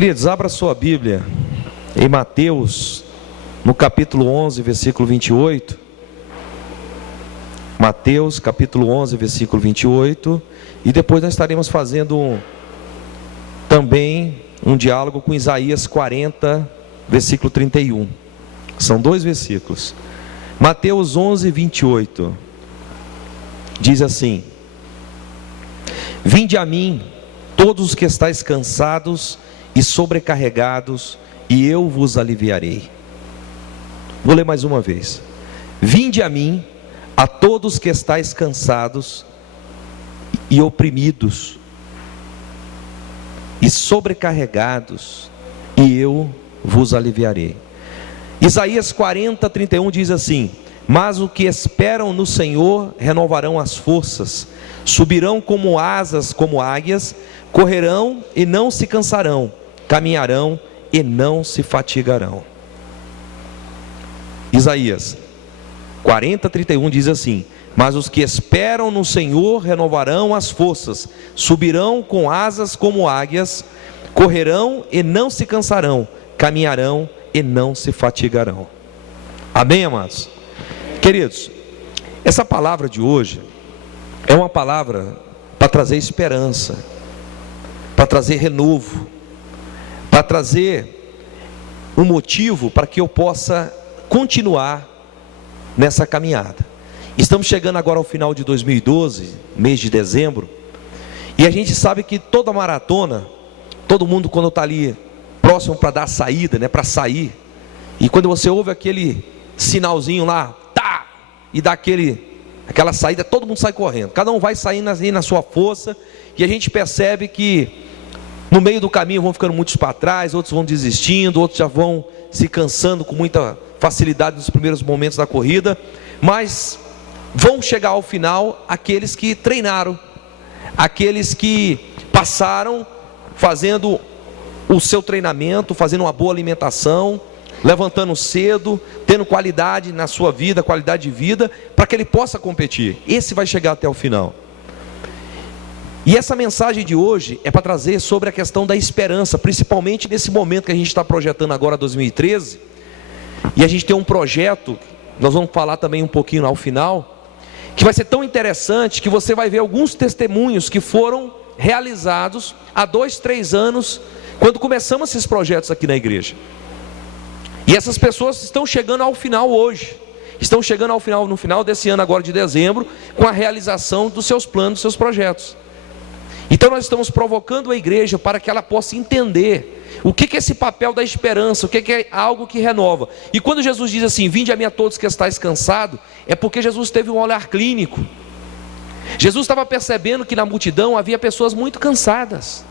Queridos, abra sua Bíblia em Mateus, no capítulo 11, versículo 28. Mateus, capítulo 11, versículo 28. E depois nós estaremos fazendo também um diálogo com Isaías 40, versículo 31. São dois versículos. Mateus 11, 28. Diz assim: Vinde a mim, todos os que estáis cansados e sobrecarregados, e eu vos aliviarei. Vou ler mais uma vez. Vinde a mim, a todos que estáis cansados e oprimidos e sobrecarregados, e eu vos aliviarei. Isaías 40, 31 diz assim: Mas os que esperam no Senhor renovarão as forças, subirão como asas, como águias, correrão e não se cansarão, caminharão e não se fatigarão. Isaías 40, 31 diz assim: Mas os que esperam no Senhor renovarão as forças, subirão com asas como águias, correrão e não se cansarão, caminharão e não se fatigarão. Amém, amados? Queridos, essa palavra de hoje é uma palavra para trazer esperança, para trazer renovo, para trazer um motivo para que eu possa continuar nessa caminhada. Estamos chegando agora ao final de 2012, mês de dezembro, e a gente sabe que toda maratona, todo mundo quando está ali próximo para dar a saída, né, para sair, e quando você ouve aquele sinalzinho lá, tá, e dá aquela saída, todo mundo sai correndo, cada um vai saindo assim na sua força, e a gente percebe que no meio do caminho vão ficando muitos para trás, outros vão desistindo, outros já vão se cansando com muita facilidade nos primeiros momentos da corrida, mas vão chegar ao final aqueles que treinaram, aqueles que passaram fazendo o seu treinamento, fazendo uma boa alimentação, levantando cedo, tendo qualidade na sua vida, qualidade de vida, para que ele possa competir. Esse vai chegar até o final. E essa mensagem de hoje é para trazer sobre a questão da esperança, principalmente nesse momento que a gente está projetando agora 2013, e a gente tem um projeto, nós vamos falar também um pouquinho ao final, que vai ser tão interessante que você vai ver alguns testemunhos que foram realizados há 2, 3 anos, quando começamos esses projetos aqui na igreja. E essas pessoas estão chegando ao final hoje, estão chegando ao final, no final desse ano agora de dezembro, com a realização dos seus planos, dos seus projetos. Então nós estamos provocando a igreja para que ela possa entender o que é esse papel da esperança, o que é algo que renova. E quando Jesus diz assim: Vinde a mim a todos que estáis cansados, é porque Jesus teve um olhar clínico. Jesus estava percebendo que na multidão havia pessoas muito cansadas.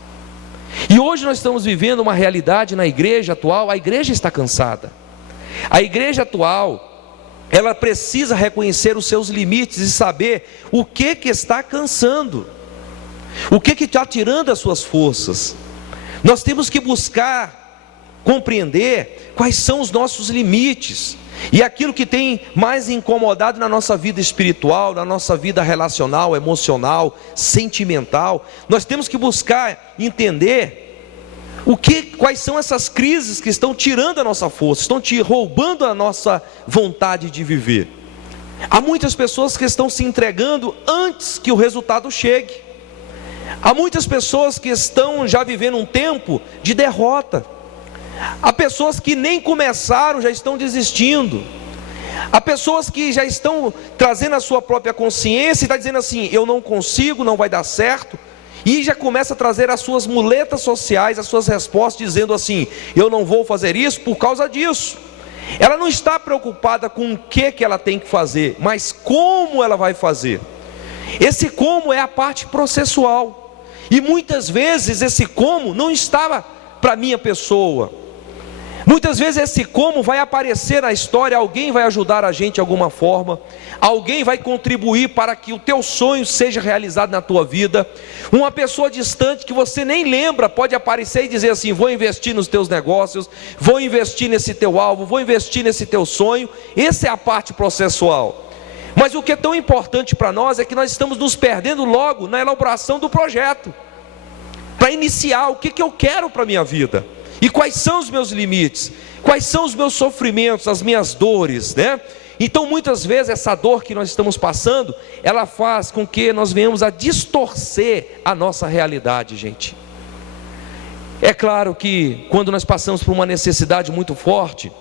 E hoje nós estamos vivendo uma realidade na igreja atual, a igreja está cansada. A igreja atual, ela precisa reconhecer os seus limites e saber o que está cansando, o que está tirando as suas forças. Nós temos que buscar compreender quais são os nossos limites, e aquilo que tem mais incomodado na nossa vida espiritual, na nossa vida relacional, emocional, sentimental. Nós temos que buscar entender quais são essas crises que estão tirando a nossa força, estão roubando a nossa vontade de viver. Há muitas pessoas que estão se entregando antes que o resultado chegue. Há muitas pessoas que estão já vivendo um tempo de derrota. Há pessoas que nem começaram, já estão desistindo. Há pessoas que já estão trazendo a sua própria consciência e está dizendo assim: eu não consigo, não vai dar certo. E já começa a trazer as suas muletas sociais, as suas respostas, dizendo assim: eu não vou fazer isso por causa disso. Ela não está preocupada com o que ela tem que fazer, mas como ela vai fazer. Esse como é a parte processual. E muitas vezes esse como não estava para a minha pessoa. Muitas vezes esse como vai aparecer na história, alguém vai ajudar a gente de alguma forma, alguém vai contribuir para que o teu sonho seja realizado na tua vida. Uma pessoa distante que você nem lembra pode aparecer e dizer assim: vou investir nos teus negócios, vou investir nesse teu alvo, vou investir nesse teu sonho. Essa é a parte processual. Mas o que é tão importante para nós é que nós estamos nos perdendo logo na elaboração do projeto, para iniciar o que eu quero para a minha vida. E quais são os meus limites? Quais são os meus sofrimentos, as minhas dores, né? Então muitas vezes essa dor que nós estamos passando, ela faz com que nós venhamos a distorcer a nossa realidade, gente. É claro que quando nós passamos por uma necessidade muito forte,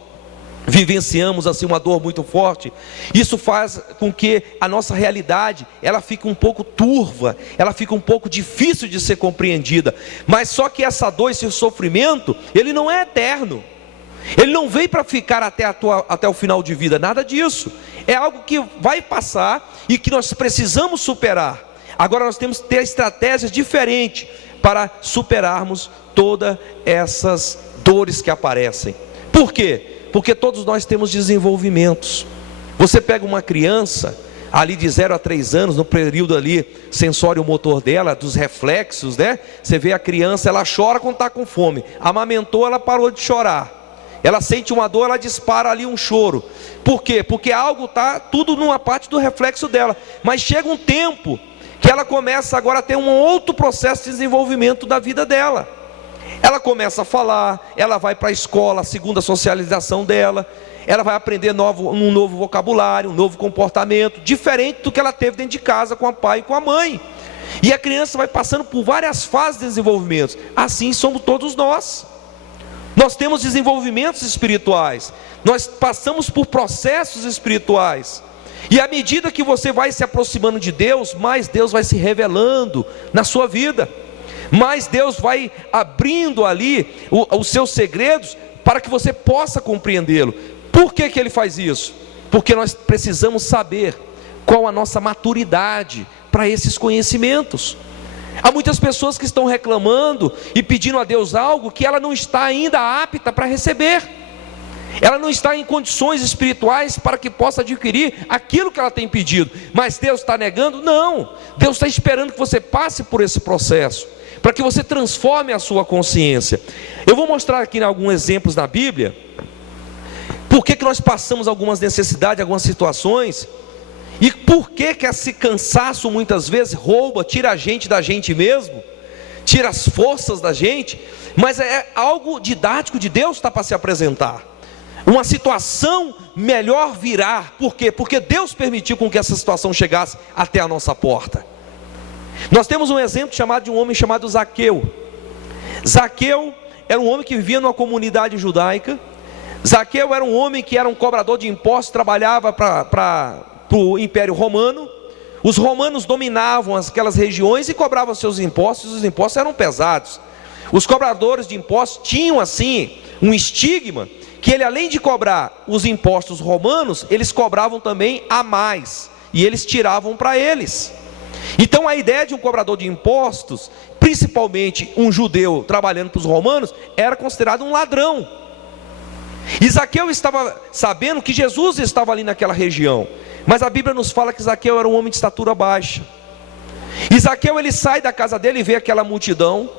vivenciamos assim uma dor muito forte, isso faz com que a nossa realidade, ela fique um pouco turva, ela fica um pouco difícil de ser compreendida. Mas só que essa dor, esse sofrimento, ele não é eterno. Ele não veio para ficar até o final de vida, nada disso. É algo que vai passar e que nós precisamos superar. Agora nós temos que ter estratégias diferentes para superarmos todas essas dores que aparecem. Por quê? Porque todos nós temos desenvolvimentos. Você pega uma criança ali de 0 a 3 anos, no período ali sensório motor dela, dos reflexos, né? Você vê a criança, ela chora quando está com fome. Amamentou, ela parou de chorar. Ela sente uma dor, ela dispara ali um choro. Por quê? Porque algo está tudo numa parte do reflexo dela. Mas chega um tempo que ela começa agora a ter um outro processo de desenvolvimento da vida dela. Ela começa a falar, ela vai para a escola, segundo a socialização dela, ela vai aprender um novo vocabulário, um novo comportamento, diferente do que ela teve dentro de casa com o pai e com a mãe. E a criança vai passando por várias fases de desenvolvimento. Assim somos todos nós. Nós temos desenvolvimentos espirituais, nós passamos por processos espirituais, e à medida que você vai se aproximando de Deus, mais Deus vai se revelando na sua vida, mais Deus vai abrindo ali os seus segredos, para que você possa compreendê-lo. Por que Ele faz isso? Porque nós precisamos saber qual a nossa maturidade para esses conhecimentos. Há muitas pessoas que estão reclamando e pedindo a Deus algo que ela não está ainda apta para receber. Ela não está em condições espirituais para que possa adquirir aquilo que ela tem pedido. Mas Deus está negando? Não. Deus está esperando que você passe por esse processo, para que você transforme a sua consciência. Eu vou mostrar aqui alguns exemplos na Bíblia. Por que nós passamos algumas necessidades, algumas situações. E por que esse cansaço muitas vezes rouba, tira a gente da gente mesmo, tira as forças da gente, mas é algo didático de Deus está para se apresentar. Uma situação melhor virá. Por quê? Porque Deus permitiu com que essa situação chegasse até a nossa porta. Nós temos um exemplo de um homem chamado Zaqueu. Zaqueu era um homem que vivia numa comunidade judaica. Zaqueu era um homem que era um cobrador de impostos, trabalhava para o Império Romano. Os romanos dominavam aquelas regiões e cobravam seus impostos, e os impostos eram pesados. Os cobradores de impostos tinham assim um estigma, que ele, além de cobrar os impostos romanos, eles cobravam também a mais, e eles tiravam para eles. Então a ideia de um cobrador de impostos, principalmente um judeu trabalhando para os romanos, era considerado um ladrão. E Zaqueu estava sabendo que Jesus estava ali naquela região, mas a Bíblia nos fala que Zaqueu era um homem de estatura baixa. E Zaqueu, ele sai da casa dele e vê aquela multidão,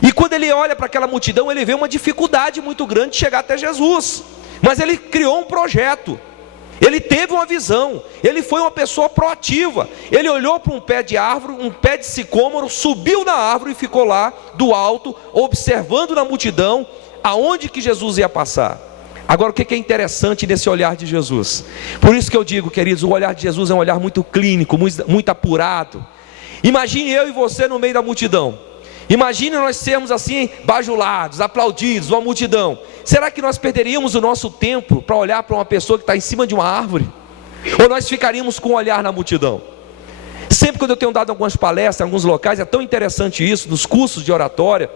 e quando ele olha para aquela multidão, ele vê uma dificuldade muito grande de chegar até Jesus. Mas ele criou um projeto, ele teve uma visão, ele foi uma pessoa proativa. Ele olhou para um pé de árvore, um pé de sicômoro, subiu na árvore e ficou lá do alto, observando na multidão aonde que Jesus ia passar. Agora, o que é interessante nesse olhar de Jesus? Por isso que eu digo, queridos, o olhar de Jesus é um olhar muito clínico, muito apurado. Imagine eu e você no meio da multidão. Imagine nós sermos assim, bajulados, aplaudidos, uma multidão. Será que nós perderíamos o nosso tempo para olhar para uma pessoa que está em cima de uma árvore? Ou nós ficaríamos com o olhar na multidão? Sempre quando eu tenho dado algumas palestras em alguns locais, é tão interessante isso, nos cursos de oratória,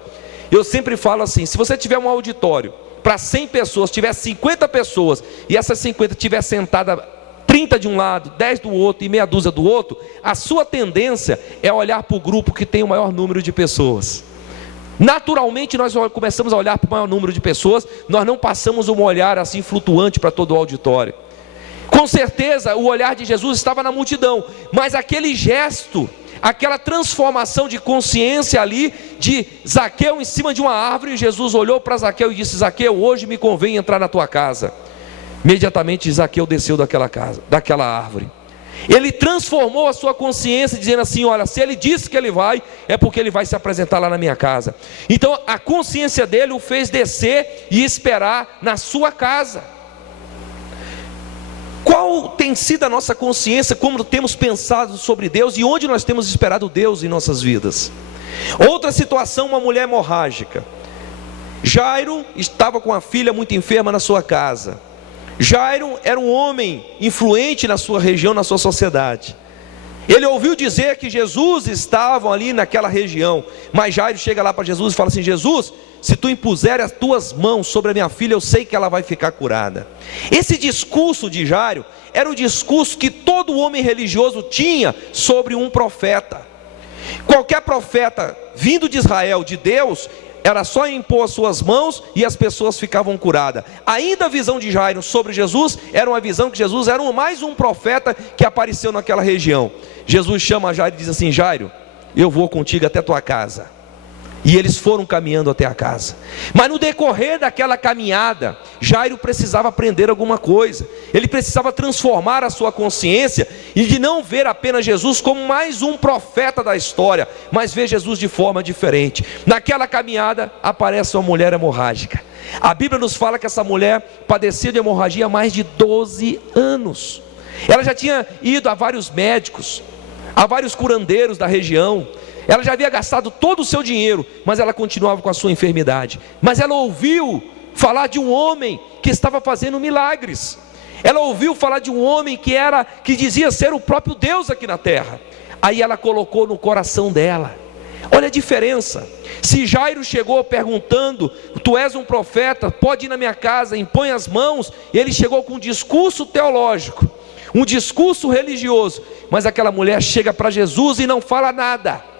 eu sempre falo assim: se você tiver um auditório para 100 pessoas, tiver 50 pessoas, e essas 50 estiver sentada 30 de um lado, 10 do outro e meia dúzia do outro, a sua tendência é olhar para o grupo que tem o maior número de pessoas. Naturalmente nós começamos a olhar para o maior número de pessoas, nós não passamos um olhar assim flutuante para todo o auditório. Com certeza o olhar de Jesus estava na multidão, mas aquele gesto, aquela transformação de consciência ali, de Zaqueu em cima de uma árvore, Jesus olhou para Zaqueu e disse: Zaqueu, hoje me convém entrar na tua casa. Imediatamente Zaqueu desceu daquela árvore. Ele transformou a sua consciência, dizendo assim: olha, se ele disse que ele vai, é porque ele vai se apresentar lá na minha casa. Então a consciência dele o fez descer e esperar na sua casa. Qual tem sido a nossa consciência, como temos pensado sobre Deus e onde nós temos esperado Deus em nossas vidas? Outra situação, uma mulher hemorrágica. Jairo estava com a filha muito enferma na sua casa. Jairo era um homem influente na sua região, na sua sociedade. Ele ouviu dizer que Jesus estava ali naquela região, mas Jairo chega lá para Jesus e fala assim: Jesus, se tu impuser as tuas mãos sobre a minha filha, eu sei que ela vai ficar curada. Esse discurso de Jairo era o discurso que todo homem religioso tinha sobre um profeta. Qualquer profeta vindo de Israel, de Deus, era só impor as suas mãos e as pessoas ficavam curadas. Ainda a visão de Jairo sobre Jesus era uma visão que Jesus era mais um profeta que apareceu naquela região. Jesus chama Jairo e diz assim: Jairo, eu vou contigo até a tua casa. E eles foram caminhando até a casa. Mas no decorrer daquela caminhada, Jairo precisava aprender alguma coisa. Ele precisava transformar a sua consciência e de não ver apenas Jesus como mais um profeta da história, mas ver Jesus de forma diferente. Naquela caminhada aparece uma mulher hemorrágica. A Bíblia nos fala que essa mulher padecia de hemorragia há mais de 12 anos. Ela já tinha ido a vários médicos, a vários curandeiros da região. Ela já havia gastado todo o seu dinheiro, mas ela continuava com a sua enfermidade. Mas ela ouviu falar de um homem que estava fazendo milagres. Ela ouviu falar de um homem que dizia ser o próprio Deus aqui na terra. Aí ela colocou no coração dela. Olha a diferença. Se Jairo chegou perguntando: tu és um profeta, pode ir na minha casa, impõe as mãos. Ele chegou com um discurso teológico, um discurso religioso. Mas aquela mulher chega para Jesus e não fala nada.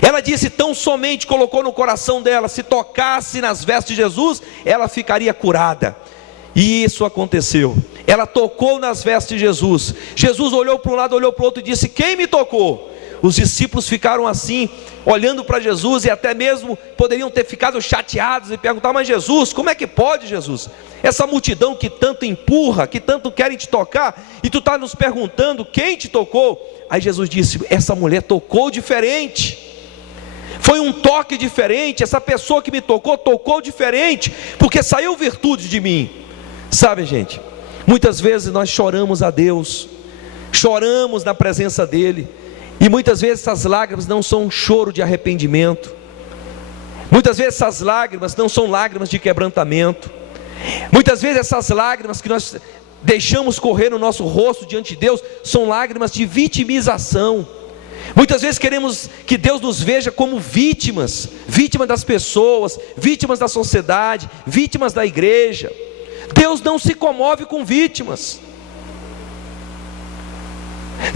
Ela disse, tão somente colocou no coração dela: se tocasse nas vestes de Jesus, ela ficaria curada. E isso aconteceu. Ela tocou nas vestes de Jesus. Jesus olhou para um lado, olhou para o outro e disse: quem me tocou? Os discípulos ficaram assim, olhando para Jesus, e até mesmo poderiam ter ficado chateados e perguntar: mas Jesus, como é que pode, Jesus? Essa multidão que tanto empurra, que tanto querem te tocar, e tu está nos perguntando quem te tocou? Aí Jesus disse: essa mulher tocou diferente. Foi um toque diferente. Essa pessoa que me tocou, tocou diferente, porque saiu virtude de mim. Sabe, gente, muitas vezes nós choramos a Deus, choramos na presença dEle, e muitas vezes essas lágrimas não são um choro de arrependimento. Muitas vezes essas lágrimas não são lágrimas de quebrantamento. Muitas vezes essas lágrimas que nós deixamos correr no nosso rosto diante de Deus são lágrimas de vitimização. Muitas vezes queremos que Deus nos veja como vítimas das pessoas, vítimas da sociedade, vítimas da igreja. Deus não se comove com vítimas.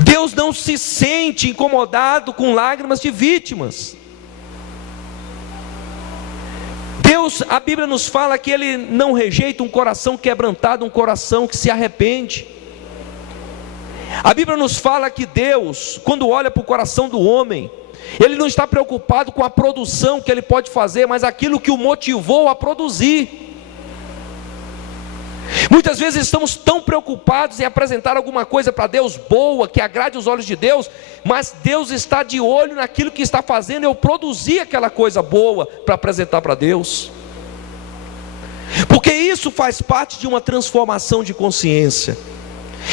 Deus não se sente incomodado com lágrimas de vítimas. Deus, a Bíblia nos fala que Ele não rejeita um coração quebrantado, um coração que se arrepende. A Bíblia nos fala que Deus, quando olha para o coração do homem, Ele não está preocupado com a produção que ele pode fazer, mas aquilo que o motivou a produzir. Muitas vezes estamos tão preocupados em apresentar alguma coisa para Deus boa, que agrade os olhos de Deus, mas Deus está de olho naquilo que está fazendo eu produzir aquela coisa boa para apresentar para Deus. Porque isso faz parte de uma transformação de consciência.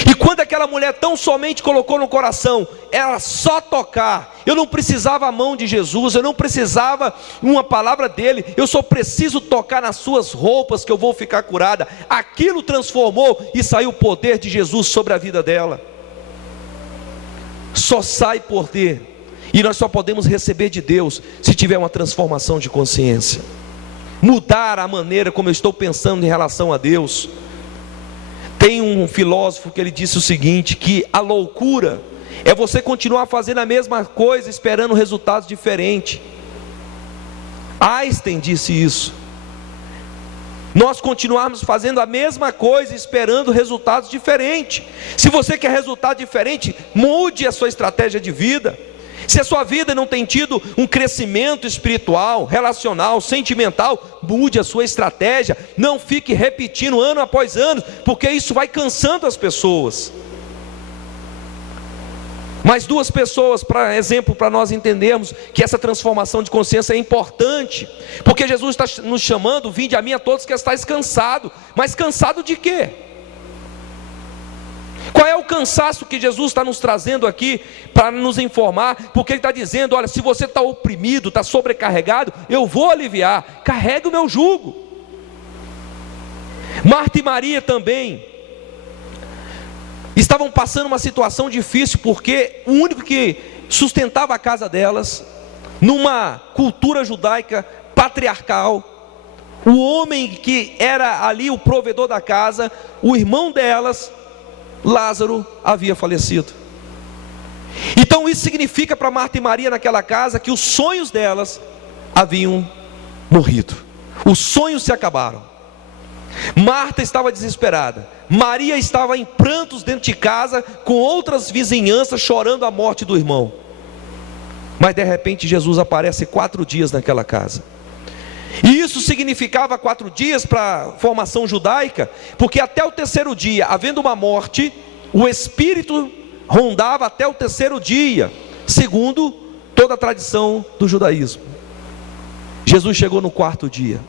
E quando aquela mulher tão somente colocou no coração, era só tocar, eu não precisava a mão de Jesus, eu não precisava uma palavra dele, eu só preciso tocar nas suas roupas que eu vou ficar curada. Aquilo transformou e saiu o poder de Jesus sobre a vida dela. Só sai poder, e nós só podemos receber de Deus se tiver uma transformação de consciência, mudar a maneira como eu estou pensando em relação a Deus. Tem um filósofo que ele disse o seguinte, que a loucura é você continuar fazendo a mesma coisa esperando resultados diferentes. Einstein disse isso. Nós continuarmos fazendo a mesma coisa esperando resultados diferentes. Se você quer resultado diferente, mude a sua estratégia de vida. Se a sua vida não tem tido um crescimento espiritual, relacional, sentimental, mude a sua estratégia. Não fique repetindo ano após ano, porque isso vai cansando as pessoas. Mas duas pessoas, para exemplo, para nós entendermos que essa transformação de consciência é importante, porque Jesus está nos chamando: vinde a mim a todos que estáis cansados. Mas cansado de quê? Qual é o cansaço que Jesus está nos trazendo aqui para nos informar? Porque Ele está dizendo: olha, se você está oprimido, está sobrecarregado, eu vou aliviar, carregue o meu jugo. Marta e Maria também estavam passando uma situação difícil, porque o único que sustentava a casa delas, numa cultura judaica patriarcal, o homem que era ali o provedor da casa, o irmão delas, Lázaro, havia falecido. Então isso significa para Marta e Maria naquela casa que os sonhos delas haviam morrido, os sonhos se acabaram. Marta estava desesperada, Maria estava em prantos dentro de casa, com outras vizinhanças chorando a morte do irmão. Mas de repente Jesus aparece 4 dias naquela casa. E isso significava 4 dias para a formação judaica, porque até o 3º dia, havendo uma morte, o Espírito rondava até o 3º dia, segundo toda a tradição do judaísmo. Jesus chegou no 4º dia.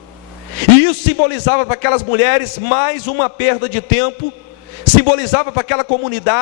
E isso simbolizava para aquelas mulheres mais uma perda de tempo, simbolizava para aquela comunidade